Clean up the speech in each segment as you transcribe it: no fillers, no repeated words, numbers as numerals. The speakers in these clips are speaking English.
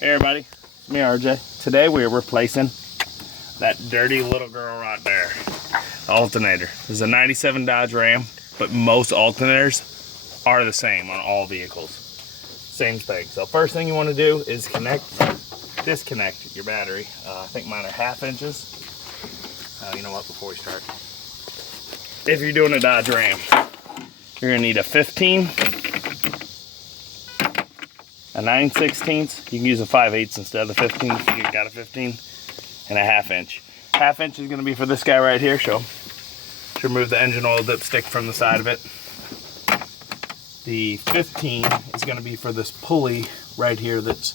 Hey everybody, it's me RJ. Today we are replacing that dirty little girl right there, the alternator. This is a 97 Dodge Ram, but most alternators are the same on all vehicles. Same thing. So first thing you want to do is disconnect your battery. I think mine are 1/2 inches. You know what, before we start, if you're doing a Dodge Ram, you're gonna need a 15, a 9/16. You can use a 5/8 instead of the 15 if you got a 15, and a 1/2 inch. 1/2 inch is going to be for this guy right here. So remove the engine oil dipstick from the side of it. The 15 is going to be for this pulley right here. That's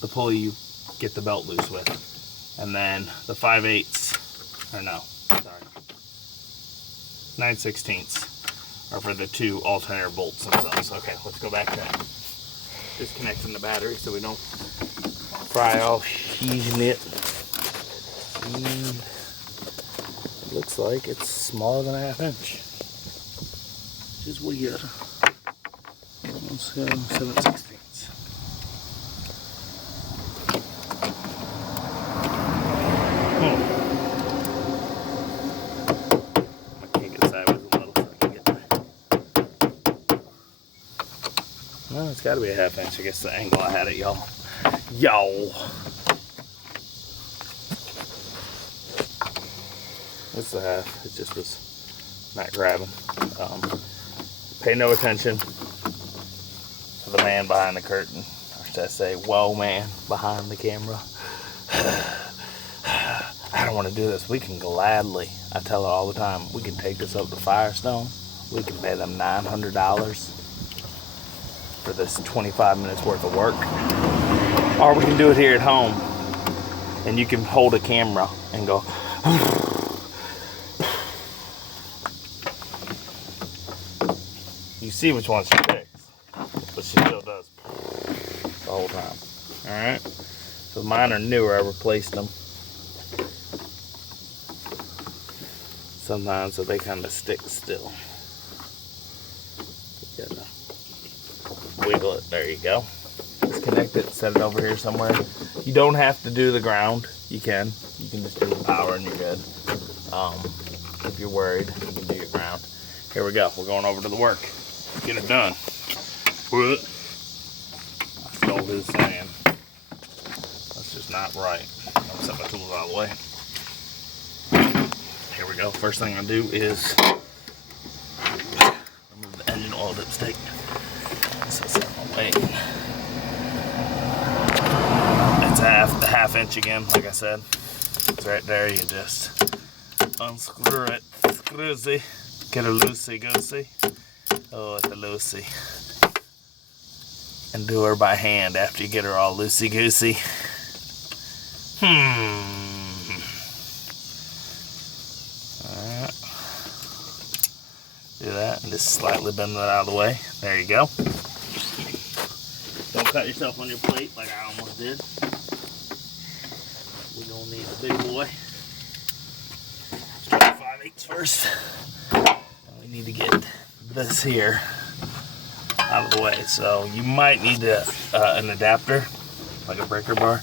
the pulley you get the belt loose with. And then the 5/8, or no, sorry, 9/16 are for the two alternator bolts themselves. Okay, let's go back to disconnecting the battery so we don't fry off using it. And it looks like it's smaller than a 1/2 inch, which is weird. Let's go 7/16. I can't get sideways a little so I can get well, it's got to be a 1/2 inch. I guess the angle I had it, y'all. It's the 1/2. It just was not grabbing. Pay no attention to the man behind the curtain. Or should I say, whoa, man behind the camera. I don't want to do this. We can gladly, I tell her all the time, we can take this up to Firestone. We can pay them $900 for this 25 minutes worth of work. Or we can do it here at home. And you can hold a camera and go, you see which one she picks, but she still does the whole time. Alright, so mine are newer. I replaced them sometimes, so they kind of stick still. You gotta wiggle it. There you go. Disconnect it, set it over here somewhere. You don't have to do the ground. You can just do the power and you're good. If you're worried, you can do your ground. Here we go. We're going over to the work. Get it done. I stole his saying. That's just not right. I'll set my tools out of the way. Here we go. First thing I do is remove the engine oil dipstick. So it's out of my way. It's the 1/2 inch again, like I said. It's right there. You just unscrew it. Screwy. Get a loosey-goosey. Oh, it's a loosey. And do her by hand after you get her all loosey-goosey. Alright. Do that and just slightly bend that out of the way. There you go. Don't cut yourself on your plate like I almost did. We're gonna need a big boy. Let's try the 5/8 first. And we need to get this here out of the way. So you might need an adapter, like a breaker bar.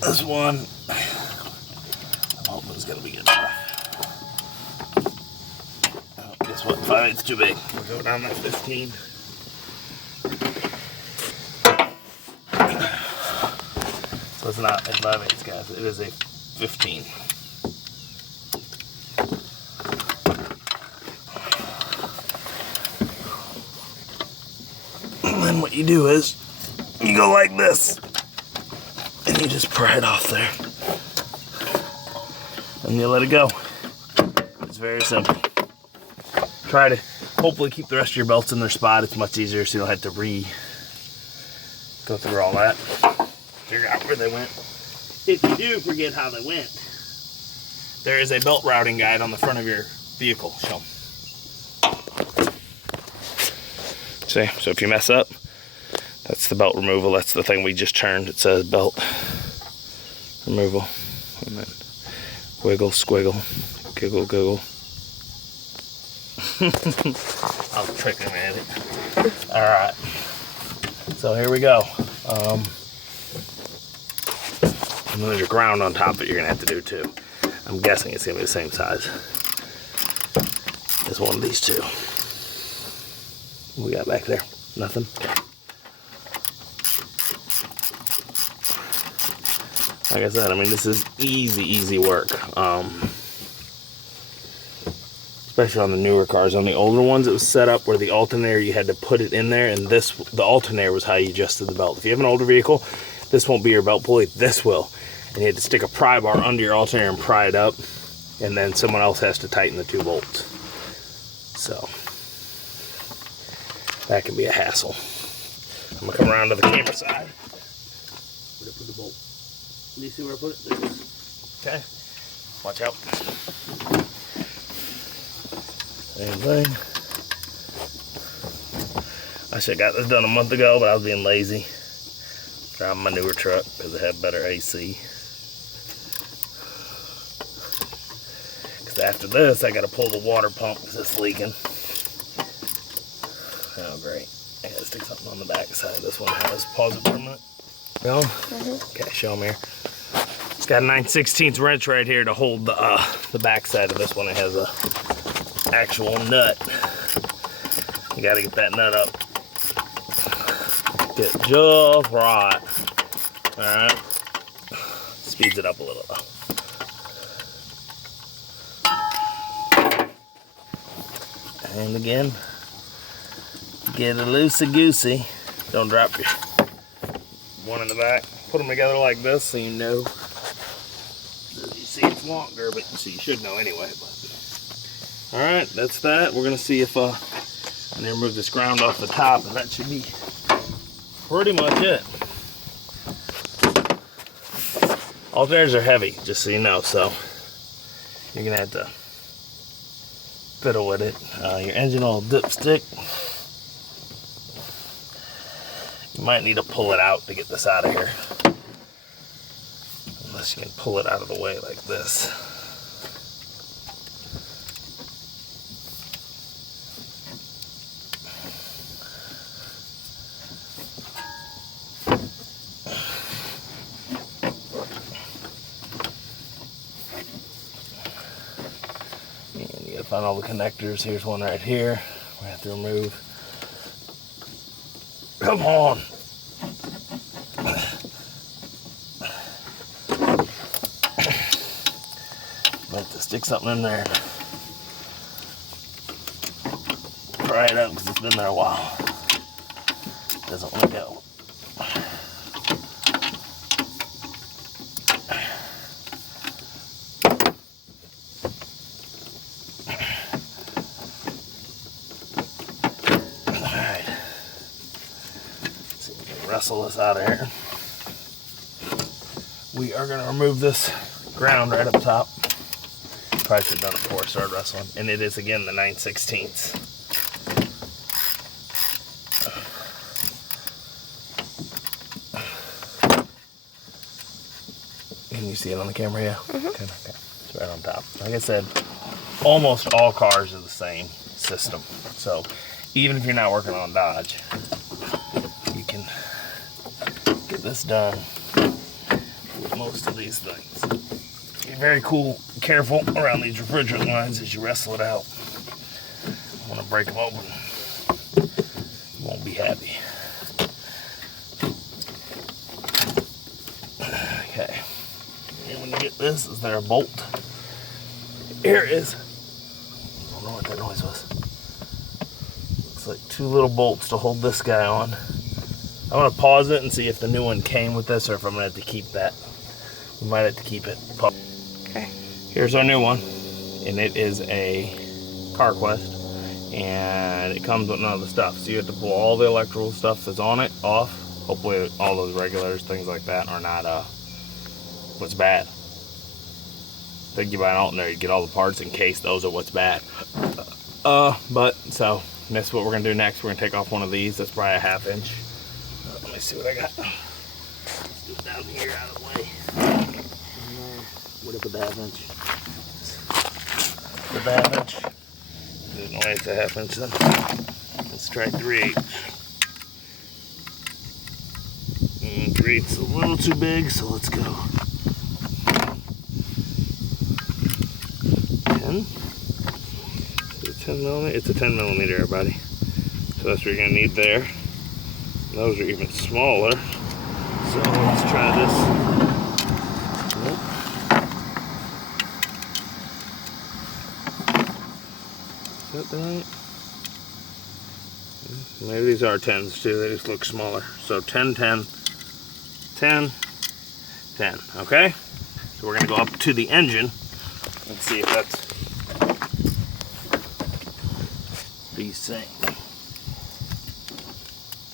This one, I'm hoping it's gonna be good enough. Oh, guess what? 5/8's too big. We'll go down that 15. So it's not a 5/8, guys. It is a 15. And then what you do is you go like this and you just pry it off there and you let it go. It's very simple. Try to hopefully keep the rest of your belts in their spot. It's much easier so you don't have to go through all that. Figure out where they went. If you do forget how they went, there is a belt routing guide on the front of your vehicle. See, so if you mess up, that's the belt removal. That's the thing we just turned. It says belt removal. And then wiggle, squiggle, giggle, giggle. I was tricking at it. Alright. So here we go. And then there's a ground on top that you're gonna have to do too. I'm guessing it's gonna be the same size as one of these two. What we got back there? Nothing? Okay. Like I said, I mean, this is easy work. Especially on the newer cars. On the older ones, it was set up where the alternator, you had to put it in there, and the alternator was how you adjusted the belt. If you have an older vehicle, this won't be your belt pulley, this will. And you had to stick a pry bar under your alternator and pry it up, and then someone else has to tighten the 2 bolts. So, that can be a hassle. I'm gonna come around to the camera side. Where'd I put the bolt? Do you see where I put it? There it is. Okay, watch out. Same thing. I should have got this done a month ago, but I was being lazy. Driving my newer truck because it had better AC. Because after this, I got to pull the water pump because it's leaking. Oh, great. I got to stick something on the back side. This one has, pause it for a minute. Go? Okay, show them here. It's got a 9/16 wrench right here to hold the back side of this one. It has a actual nut. You got to get that nut up. Get just right. Alright. Speeds it up a little though. And again, get it loosey-goosey. Don't drop your one in the back. Put them together like this so you know. You see it's longer, but so you should know anyway. Alright, that's that. We're going to see if I need to remove this ground off the top, and that should be pretty much it. Alternators are heavy, just so you know, so you're gonna have to fiddle with it. Your engine oil dipstick, you might need to pull it out to get this out of here. Unless you can pull it out of the way like this. Find all the connectors. Here's one right here. We have to remove. Come on. Meant to stick something in there. Pry it up because it's been there a while. Doesn't want to go. Wrestle this out of here. We are going to remove this ground right up top. Probably should have done it before I started wrestling. And it is again the 9/16. Can you see it on the camera? Yeah. Okay. It's right on top. Like I said, almost all cars are the same system. So even if you're not working on Dodge, you can get this done with most of these things. Be very careful around these refrigerant lines as you wrestle it out. I want to break them open. You won't be happy. Okay. And when you get this, is there a bolt? Here it is. I don't know what that noise was. Looks like 2 little bolts to hold this guy on. I'm going to pause it and see if the new one came with this or if I'm going to have to keep that. We might have to keep it. Okay. Here's our new one. And it is a CarQuest. And it comes with none of the stuff. So you have to pull all the electrical stuff that's on it off. Hopefully all those regulators, things like that, are not what's bad. I think you buy an alternator, you get all the parts in case those are what's bad. But so that's what we're going to do next. We're going to take off one of these. That's probably a 1/2 inch. Let me see what I got. Let's do it down here out of the way. What if the 1/2 inch? The 1/2 inch. There's no way it's a 1/2 inch then. Let's try 3/8. 3/8's a little too big, so let's go 10. Is it 10 millimeter? It's a 10 millimeter, everybody. So that's what you're gonna need there. Those are even smaller. So let's try this. Nope. Is that right? Maybe these are 10s too, they just look smaller. So 10, 10, 10, 10, okay? So we're gonna go up to the engine and see if that's desync.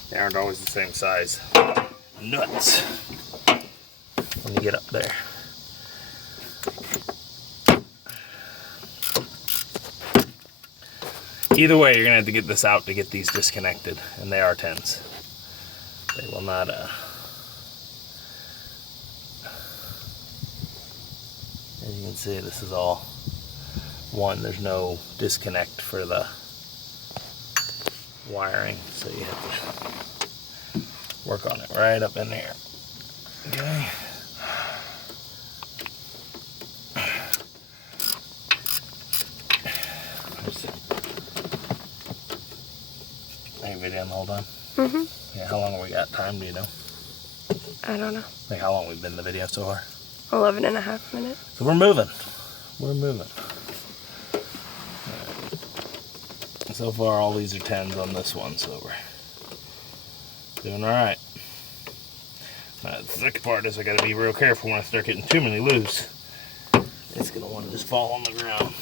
They aren't always the same size. Nuts. When you get up there. Either way, you're gonna have to get this out to get these disconnected, and they are 10s. They will not, as you can see, this is all one. There's no disconnect for the wiring, so you have to work on it right up in there. Okay. Any video on the whole time? Mm-hmm. Yeah, how long have we got time, do you know? I don't know. Like how long we've been in the video so far? 11.5 minutes. So we're moving. We're moving. Right. So far all these are 10s on this one, so we're doing alright. Now the second part is I gotta be real careful when I start getting too many loose. It's gonna want to just fall on the ground.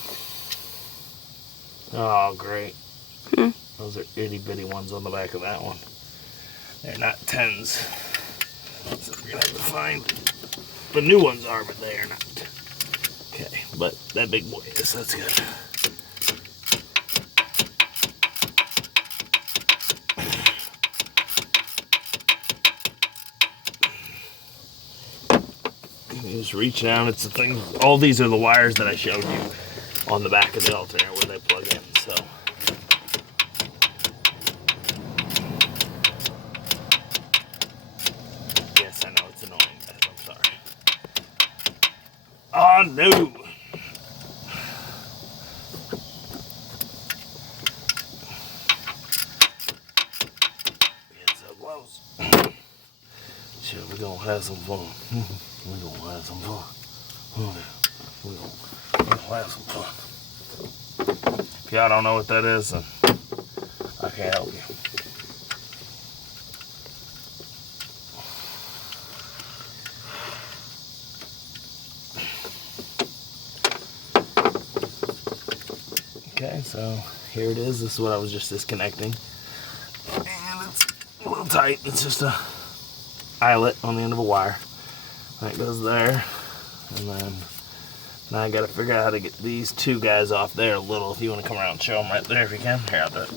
Oh, great. Those are itty bitty ones on the back of that one. They're not 10s. So we're gonna have to find. The new ones are, but they are not. Okay, but that big boy is, that's good. You just reach down, it's the thing. All these are the wires that I showed you on the back of the alternator where they plug in, so. Yes, I know it's annoying, guys, I'm sorry. Oh no! Get so close. Sure, we're gonna have some fun. We're gonna have some fun. We're gonna have some fun. If y'all don't know what that is, then I can't help you. Okay, so here it is. This is what I was just disconnecting. And it's a little tight. It's just a eyelet on the end of a wire. That goes there. And then now I gotta figure out how to get these two guys off there a little. If you want to come around and show them right there if you can. Here, I'll do it.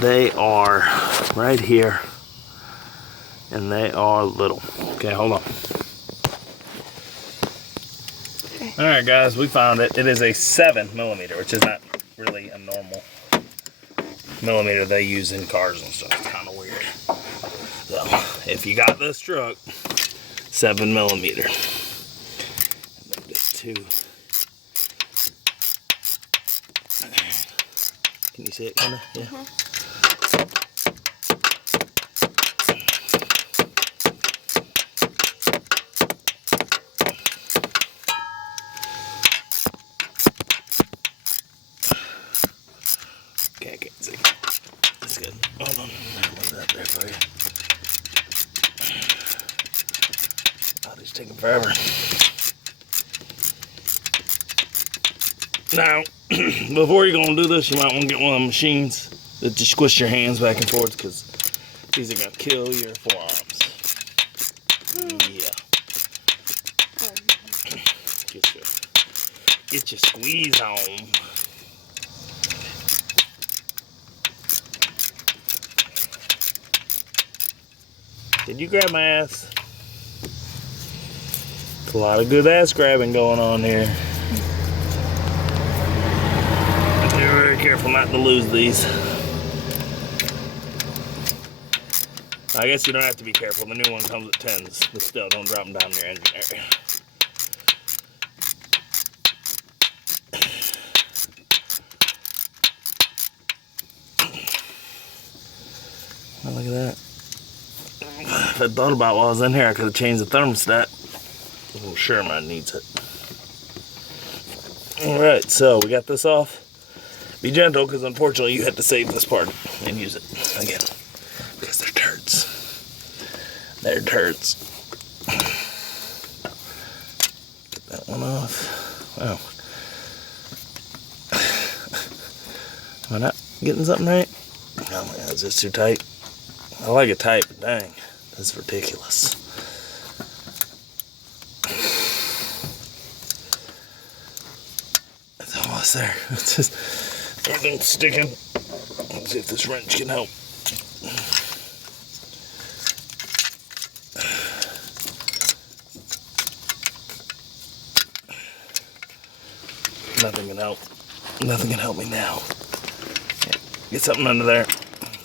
They are right here. And they are little. Okay, hold on. Alright guys, we found it. It is a 7 millimeter, which is not really a normal millimeter they use in cars and stuff. It's kind of weird. So, if you got this truck, 7 millimeter. And then just 2. Can you see it kind of? Yeah. Mm-hmm. I can't see. That's good. Hold on. I'll move that there for you. Oh, these taking forever. Now, before you're going to do this, you might want to get one of the machines that just squish your hands back and forth, because these are going to kill your forearms. Yeah. Get your squeeze on. Did you grab my ass? A lot of good ass grabbing going on here. Be very careful not to lose these. I guess you don't have to be careful. The new one comes with 10s, but still, don't drop them down in your engine area. Look at that. If I thought about while I was in here, I could have changed the thermostat. I'm sure mine needs it. Alright, so we got this off. Be gentle, because unfortunately you had to save this part and use it again. Because they're turds. They're turds. Get that one off. Wow. Am I not getting something right? Oh my god, is this too tight? I like it tight, but dang, that's ridiculous. It's almost there. It's just everything's sticking. Let's see if this wrench can help. Nothing can help. Nothing can help me now. Get something under there.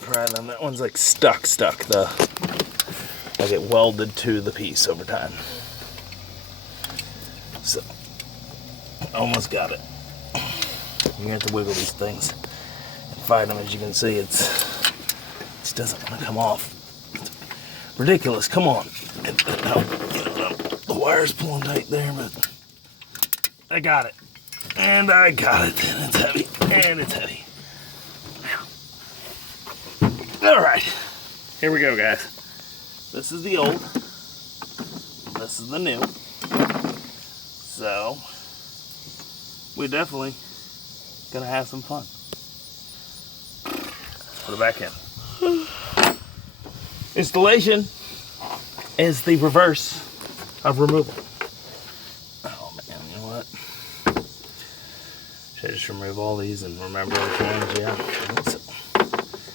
Pry them. That one's like stuck. Like it welded to the piece over time. So, almost got it. You have to wiggle these things and fight them. As you can see, it doesn't want to come off. It's ridiculous. Come on. The wire's pulling tight there, but I got it. And I got it. And it's heavy. And it's heavy. Alright. Here we go, guys. This is the old. This is the new. So, we're definitely gonna have some fun. Put it back in. Installation is the reverse of removal. Oh man, you know what? Should I just remove all these and remember which ones? Yeah.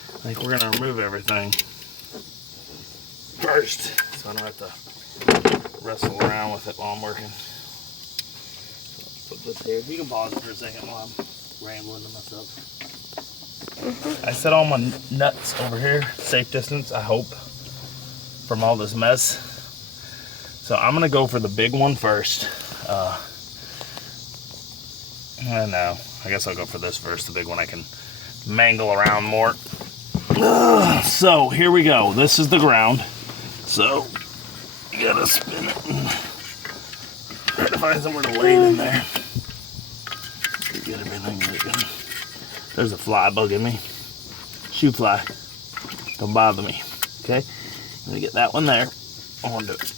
I think we're gonna remove everything first, so I don't have to wrestle around with it while I'm working. Put this here. You can pause it for a second while I'm rambling to myself. I set all my nuts over here, safe distance, I hope, from all this mess. So I'm gonna go for the big one first. I don't know. I guess I'll go for this first, the big one I can mangle around more. So here we go. This is the ground. So you gotta spin it and try to find somewhere to lay it in there. Get everything right good. There's a fly bugging me. Shoe fly. Don't bother me. Okay? I'm gonna get that one there. I want to do it.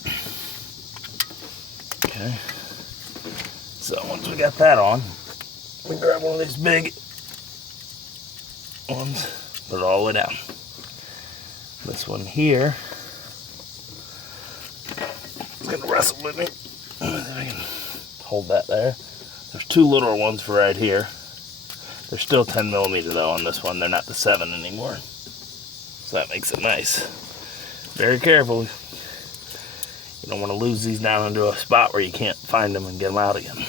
Okay. So once we got that on, we grab one of these big ones, put it all the way down. This one here is gonna wrestle with me. I can hold that there. There's two littler ones for right here. They're still 10 millimeter though on this one. They're not the 7 anymore. So that makes it nice. Very careful. You don't want to lose these down into a spot where you can't find them and get them out again.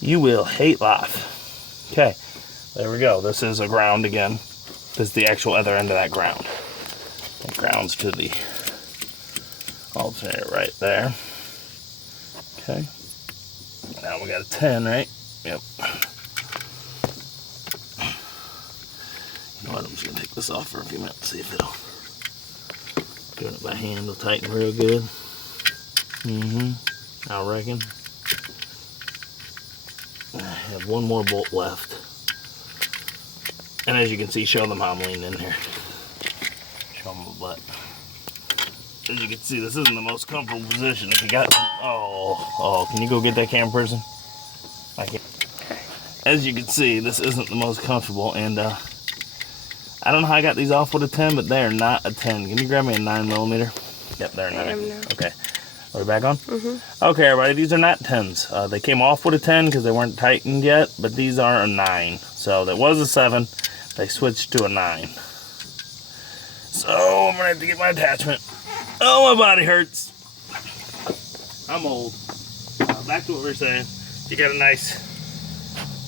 You will hate life. Okay, there we go. This is a ground again. This is the actual other end of that ground. It grounds to the alternator right there. Okay. Now we got a 10, right? Yep. You know what? I'm just gonna take this off for a few minutes, see if it'll. Doing it by hand will tighten real good. I reckon. I have one more bolt left. And as you can see, show them how I'm leaning in here. Show them my butt. As you can see, this isn't the most comfortable position. If you got, can you go get that camera person? I can't. As you can see, this isn't the most comfortable, and I don't know how I got these off with a 10, but they are not a 10. Can you grab me a 9 millimeter? Yep, they're 9. Okay. Are we back on? Okay, everybody, these are not 10s. They came off with a 10 because they weren't tightened yet, but these are a 9. So that was a 7. They switched to a 9. So I'm gonna have to get my attachment. Oh, my body hurts. I'm old. Back to what we were saying. You got a nice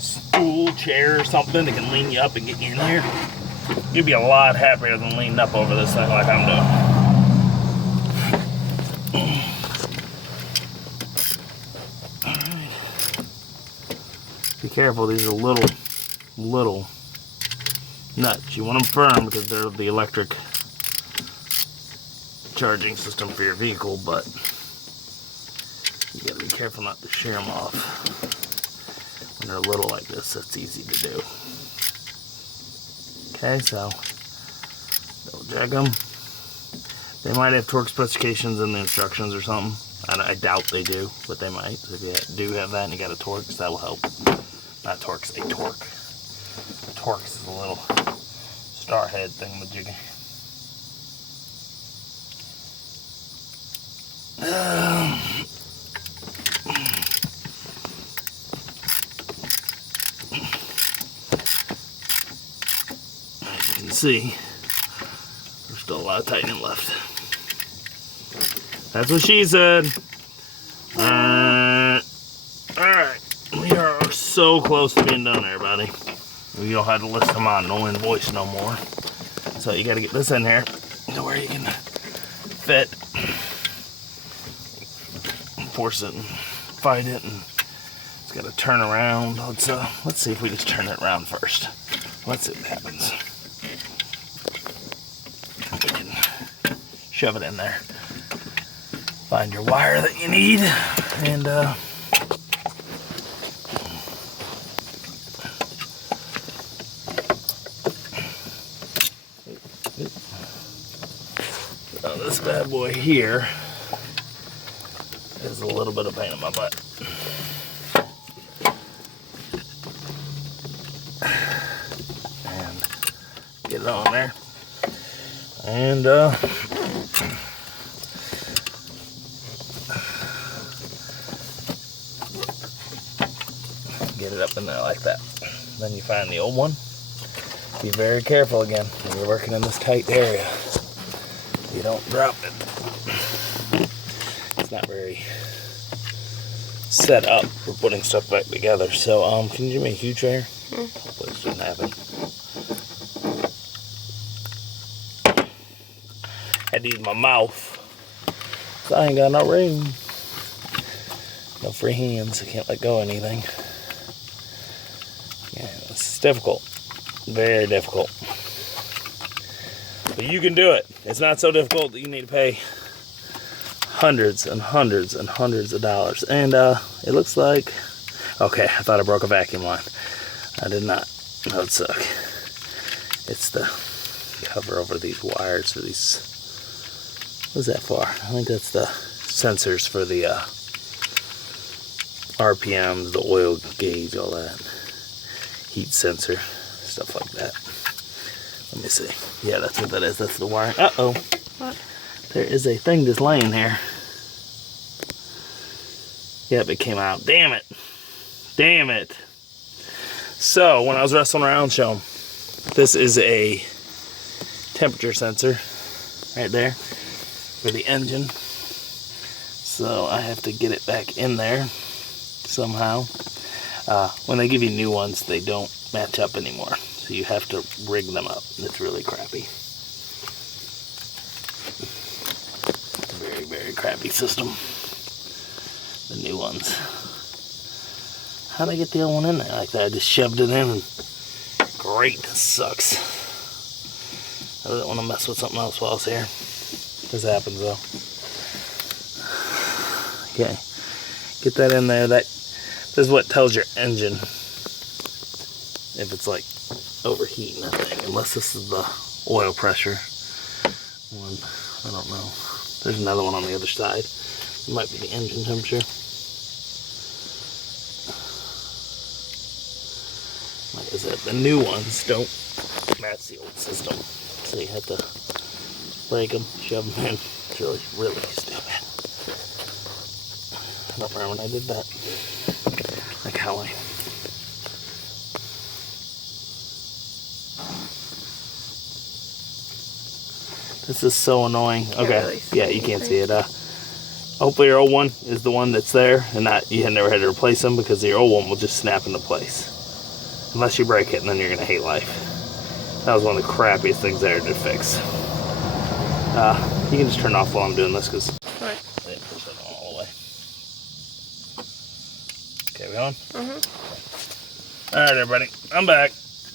stool, chair, or something that can lean you up and get you in here. You'd be a lot happier than leaning up over this thing like I'm doing. Alright. Be careful, these are little nuts. You want them firm because they're the electric charging system for your vehicle, but you gotta be careful not to shear them off. When they're little like this, that's easy to do. Okay, so double check them. They might have torque specifications in the instructions or something. I doubt they do, but they might. So if you do have that and you got a Torx, that will help. Not Torx, a torque. A Torx is a little star head thingamajiggy. As you can see, there's still a lot of tightening left. That's what she said. Alright, we are so close to being done, everybody. We don't have to list them on, no invoice no more. So you gotta get this in here to where you can fit, force it and fight it, and it's gotta turn around. Let's see if we just turn it around first. Let's see what happens. We can shove it in there. Find your wire that you need, and so this bad boy here is a little bit of pain in my butt. And get it on there. And get it up in there like that. Then you find the old one. Be very careful again when you're working in this tight area. You don't drop it. It's not very set up for putting stuff back together. So can you do me a huge favor? Hopefully this shouldn't happen. Had to use my mouth. So I ain't got no room. No free hands. I can't let go of anything. Yeah, it's difficult. Very difficult. But you can do it. It's not so difficult that you need to pay hundreds and hundreds and hundreds of dollars. And it looks like, okay, I thought I broke a vacuum line. I did not. That would suck. It's the cover over these wires for these. What's that for? I think that's the sensors for the RPMs, the oil gauge, all that. Heat sensor, stuff like that. Let me see. Yeah, that's what that is. That's the wire. Uh-oh. What? There is a thing just laying here. Yep, it came out. Damn it. Damn it. So, when I was wrestling around, show them. This is a temperature sensor right there for the engine. So, I have to get it back in there somehow. When they give you new ones, they don't match up anymore. So you have to rig them up. It's really crappy. Very, very crappy system. The new ones. How'd I get the old one in there like that? I just shoved it in and great, this sucks. I didn't want to mess with something else while I was here. This happens though. Okay. Get that in there. This is what tells your engine if it's like overheating that thing, unless this is the oil pressure one. I don't know. There's another one on the other side. It might be the engine temperature. Like I said, the new ones don't match the old system, so you have to break them, shove them in. It's really, really stupid. I don't remember when I did that. Like how I... This is so annoying. Okay, really yeah, you can't see it. Hopefully your old one is the one that's there, and not you never had to replace them, because your old one will just snap into place. Unless you break it, and then you're gonna hate life. That was one of the crappiest things there to fix. You can just turn off while I'm doing this, because I didn't push it all the way. Okay, we on? Alright, everybody, I'm back.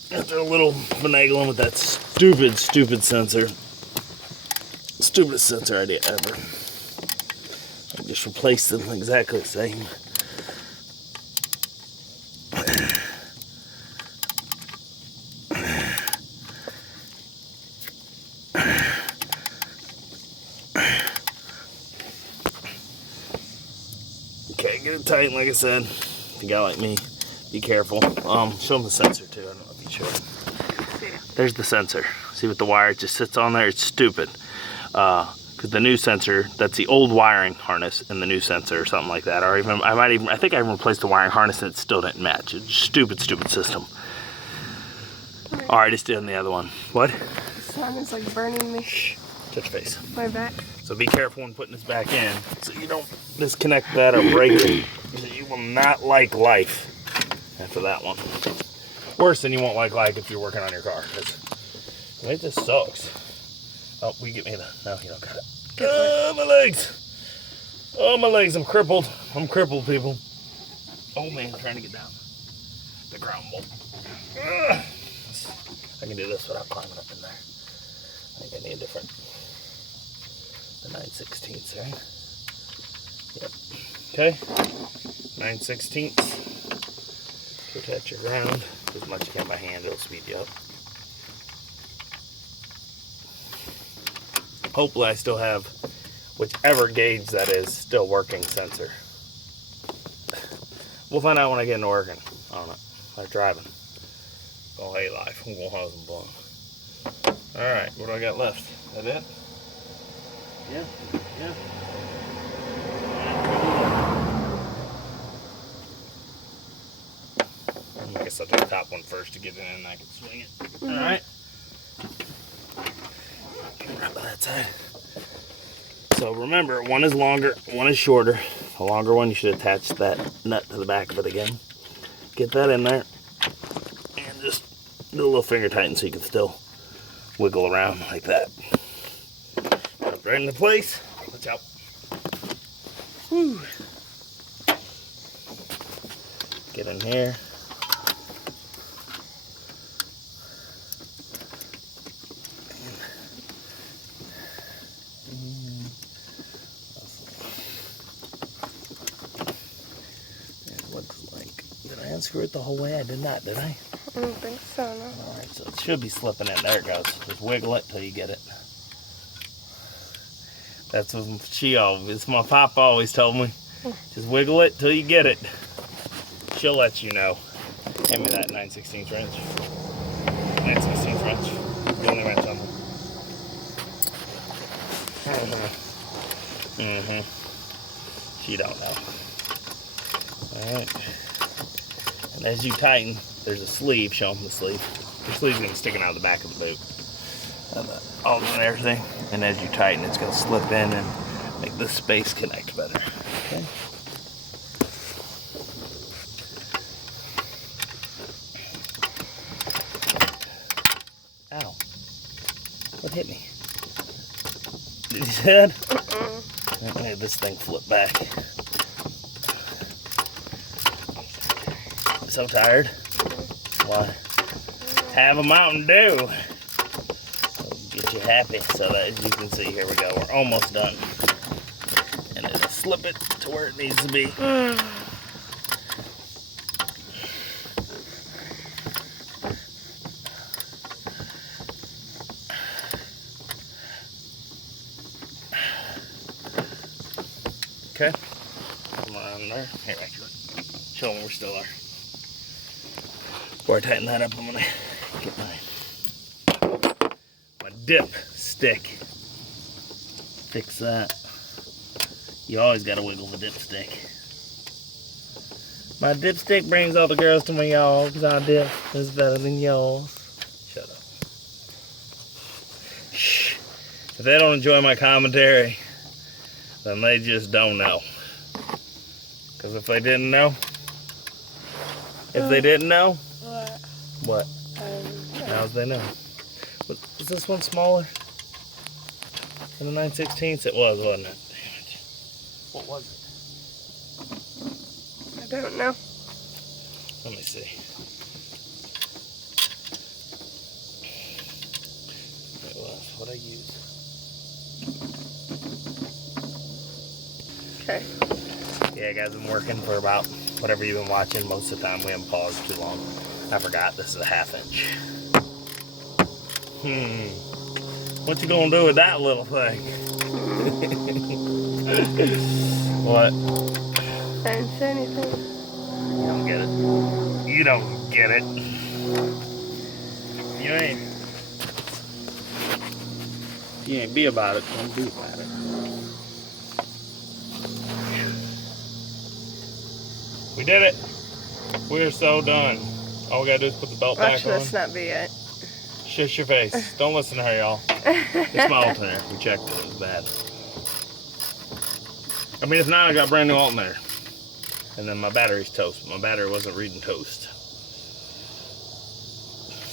After a little finagling with that stupid, stupid sensor. Stupidest sensor idea ever. I just replaced them exactly the same. Okay, get it tight, like I said. If you got like me, be careful. Show them the sensor too. I don't know if you showed. There's the sensor. See what the wire just sits on there? It's stupid. Because the new sensor, that's the old wiring harness in the new sensor or something like that. Or even, I think I even replaced the wiring harness and it still didn't match. It's a stupid system. All right, it's doing the other one. What? The sun is like burning me. Shh. Touch face. My back. So be careful when putting this back in so you don't disconnect that or break it. You will not like life after that one. Worse than you won't like life if you're working on your car. It just sucks. Oh, we get me the, no, you don't got it. Oh, my legs. Oh, my legs, I'm crippled. I'm crippled, people. Oh man, I'm trying to get down the ground bolt. I can do this without climbing up in there. I think I need a different, the 9/16, right? Yep. Okay, 9/16. To touch your ground as much as you can by hand, it'll speed you up. Hopefully I still have whichever gauge that is still working sensor. We'll find out when I get into working on it. I'm driving. Oh, hey life, I'm going hose and blown. Alright, what do I got left? That it? Yeah, yeah. I guess I'll do the top one first to get in and I can swing it. Alright. Right by that side. So remember, one is longer, one is shorter. The longer one, you should attach that nut to the back of it again. Get that in there. And just do a little finger tighten so you can still wiggle around like that. Put it right into place. Watch out. Whew. Get in here. It looks like, did I unscrew it the whole way? I did not, did I? I don't think so, no. Alright, so it should be slipping in. There it goes. Just wiggle it till you get it. That's what she always, my papa always told me. Just wiggle it till you get it. She'll let you know. Hand me that 9/16 wrench. 9/16 wrench. The only wrench on there. She don't know. Alright. And as you tighten, there's a sleeve. Show them the sleeve. The sleeve's going to be sticking out of the back of the boot. And the alternator thing. And as you tighten, it's going to slip in and make the space connect better. Okay. Ow. What hit me? Did you see that? Made this thing flip back. So tired? Why? Have a Mountain Dew. It'll get you happy. So that, as you can see, here we go. We're almost done. And it'll slip it to where it needs to be. Okay. Come on there. Here, actually. Show them we still are. Before I tighten that up, I'm gonna get my dip stick. Fix that. You always gotta wiggle the dipstick. My dipstick brings all the girls to my y'all, because our dip is better than yours. Shut up. Shh. If they don't enjoy my commentary, then they just don't know. Because if they didn't know, what? Now they know. Was this one smaller than the 9/16? It was, wasn't it? Damn it. What was I don't know. it? Let me see. It was what I used. Okay. Yeah, guys, I'm working for about whatever you've been watching. Most of the time, we haven't paused too long. I forgot this is a 1/2 inch. What you gonna do with that little thing? What? I didn't say anything. You don't get it. You don't get it. You ain't be about it. Don't be about it. We did it. We're so done. All we gotta do is put the belt back Actually, on. that's not be it. Shush your face. Don't listen to her, y'all. It's my alternator. We checked it. It was bad. I mean, if not, I got a brand new alternator. And then my battery's toast. My battery wasn't reading toast.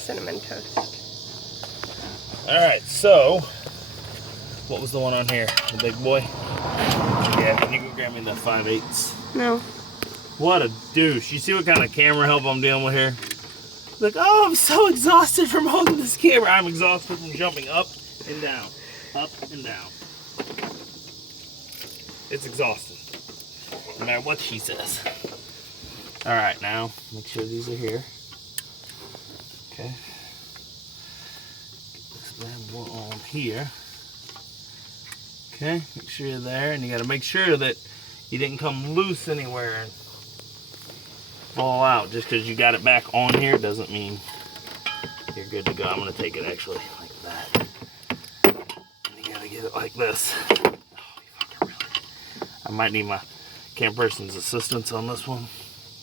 Cinnamon toast. Alright, so what was the one on here? The big boy? Yeah, can you go grab me the 5/8? No. What a douche. You see what kind of camera help I'm dealing with here? Like, oh, I'm so exhausted from holding this camera. I'm exhausted from jumping up and down. Up and down. It's exhausting. No matter what she says. Alright, now, make sure these are here. Okay. Get this bad boy on here. Okay, make sure you're there. And you gotta make sure that you didn't come loose anywhere and fall out. Just because you got it back on here doesn't mean you're good to go. I'm gonna take it actually like that. And you gotta get it like this. Oh, you fucking really. I might need my cam person's assistance on this one.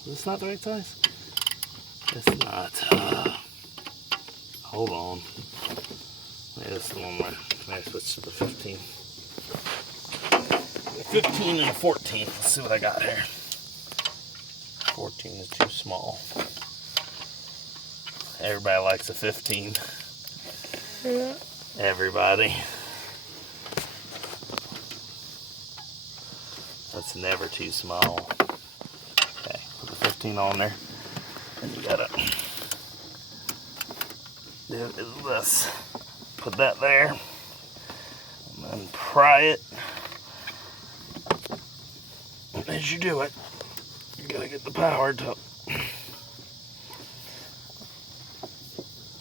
Is this not the right size? It's not. Hold on. Yeah, this is the one where I switched to the 15. 15 and a 14. Let's see what I got here. 14 is too small. Everybody likes a 15. Yeah. Everybody. That's never too small. Okay, put the 15 on there. And you gotta do this. Put that there. And then pry it. And as you do it, you gotta get the power to.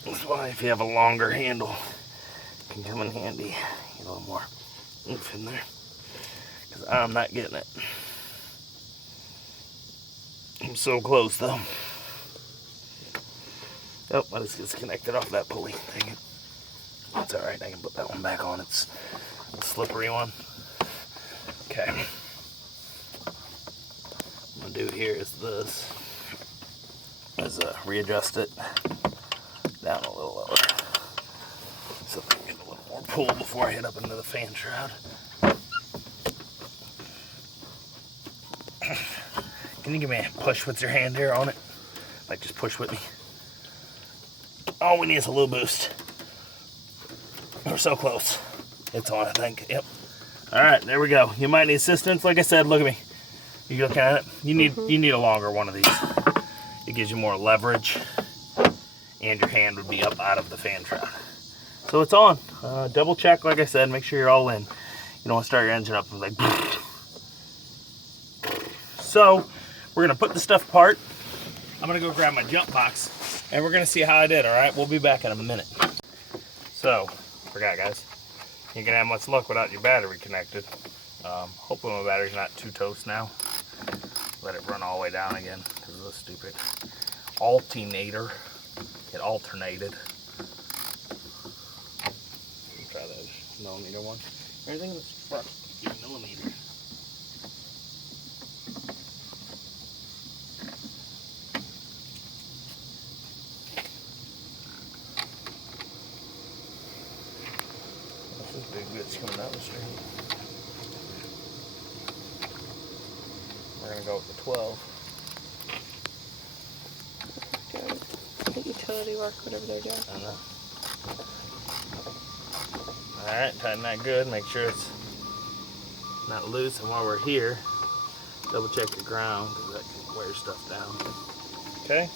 That's why if you have a longer handle, it can come in handy. Get a little more oomph in there. Because I'm not getting it. I'm so close though. Oh, I just disconnected off that pulley. Dang it. That's alright, I can put that one back on. It's a slippery one. Okay. What I'm gonna do here is this. Is readjust it down a little lower. So I can get a little more pull before I hit up into the fan shroud. Can you give me a push with your hand here on it? Like just push with me. All we need is a little boost. We're so close. It's on, I think. Yep. Alright, there we go. You might need assistance. Like I said, look at me. You looking at it? You need a longer one of these. It gives you more leverage. And your hand would be up out of the fan shroud. So it's on. Double check, like I said, make sure you're all in. You don't want to start your engine up and like. So we're gonna put the stuff apart. I'm gonna go grab my jump box and we're gonna see how I did. All right, we'll be back in a minute. So, forgot guys, you ain't gonna have much luck without your battery connected. Hopefully my battery's not too toast now. Let it run all the way down again because of this stupid alternator. It alternated. Let me try those millimeter one. Everything in this front is millimeter. This is big bits coming down the street. We're gonna go with the 12. The utility work, whatever they're doing. I know. Alright, tighten that good. Make sure it's not loose. And while we're here, double check the ground because that can wear stuff down. Okay,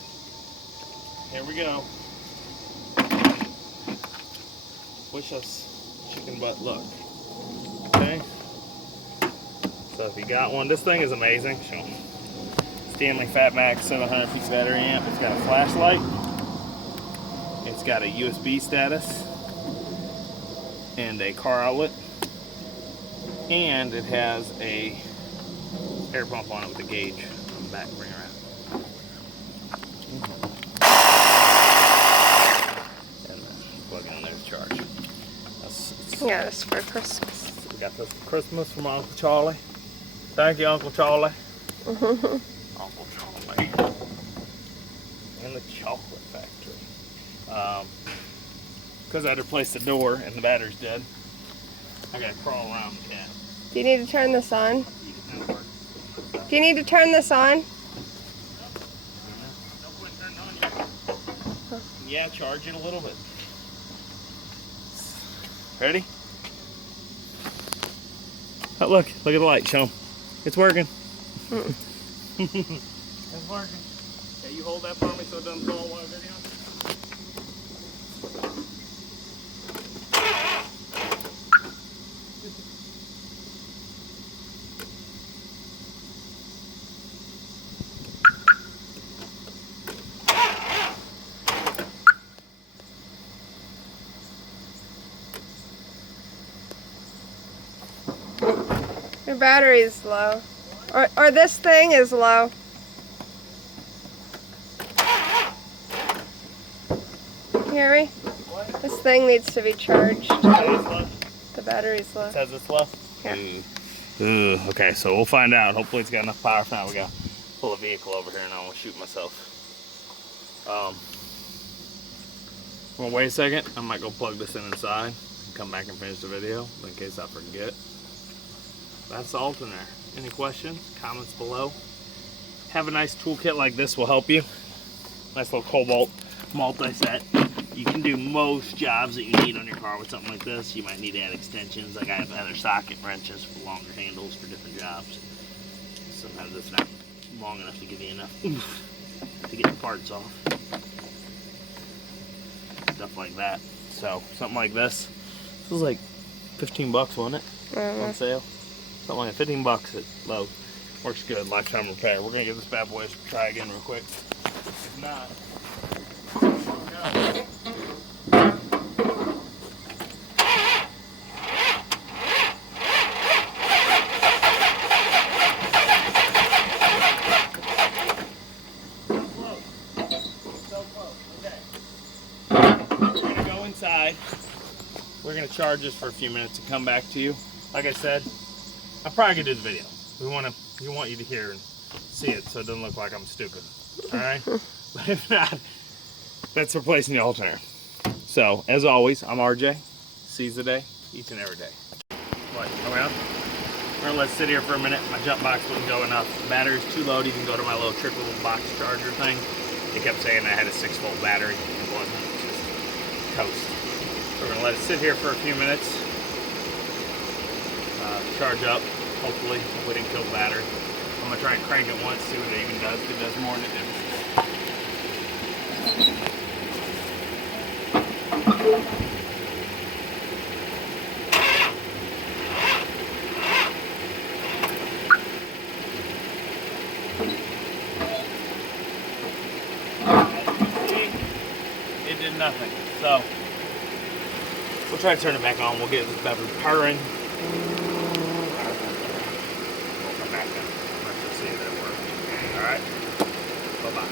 here we go. Wish us chicken butt luck. Okay, So if you got one, this thing is amazing. Show 'em. Stanley Fatmax 700 piece battery amp. It's got a flashlight. It's got a USB status and a car outlet, and it has a air pump on it with a gauge on the back. Bring it around. And then plug it in there to charge. Yeah, it's for Christmas. We got this for Christmas from Uncle Charlie. Thank you, Uncle Charlie. Uncle Charlie. In the chocolate factory. Because I had to replace the door and the battery's dead, I gotta crawl around the cat. Do you need to turn this on? Do you need to turn this on? No point turning it on yet. Yeah, charge it a little bit. Ready? Oh, look at the light, show 'em. It's working. It's working. Yeah, you hold that for me so it doesn't fall while I'm video. Your battery is low. Or this thing is low. You hear me? What? This thing needs to be charged. The battery's low. It says it's low? Yeah. Ooh, okay, so we'll find out. Hopefully it's got enough power. Now we gotta pull a vehicle over here and I won't shoot myself. Well, wait a second. I might go plug this in inside and come back and finish the video in case I forget. That's the alternator. Any questions? Comments below. Have a nice toolkit like this will help you. Nice little cobalt multi-set. You can do most jobs that you need on your car with something like this. You might need to add extensions. Like I have other socket wrenches for longer handles for different jobs. Sometimes it's not long enough to give you enough oomph to get the parts off. Stuff like that. So something like this. This was like 15 bucks, wasn't it? On sale. Something like 15 bucks at Lowe's. Works good, lifetime repair. We're gonna give this bad boy a try again real quick. If not, so close. Okay. We're gonna go inside. We're gonna charge this for a few minutes and come back to you. Like I said, I'm probably gonna do the video. We want you to hear and see it so it doesn't look like I'm stupid. Alright? But if not, that's replacing the alternator. So, as always, I'm RJ. Seize the day, each and every day. What, coming up? We're gonna let it sit here for a minute. My jump box wouldn't go enough. The battery's too low to even go to my little triple box charger thing. It kept saying I had a 6-volt battery. It wasn't, it's just toast. So we're gonna let it sit here for a few minutes. Charge up, hopefully, if we didn't kill the battery. I'm gonna try and crank it once, see what it even does. If it does more than it did. It did nothing. So we'll try to turn it back on. We'll get this battery purring. Let's just see if it works. All right. Bye-bye.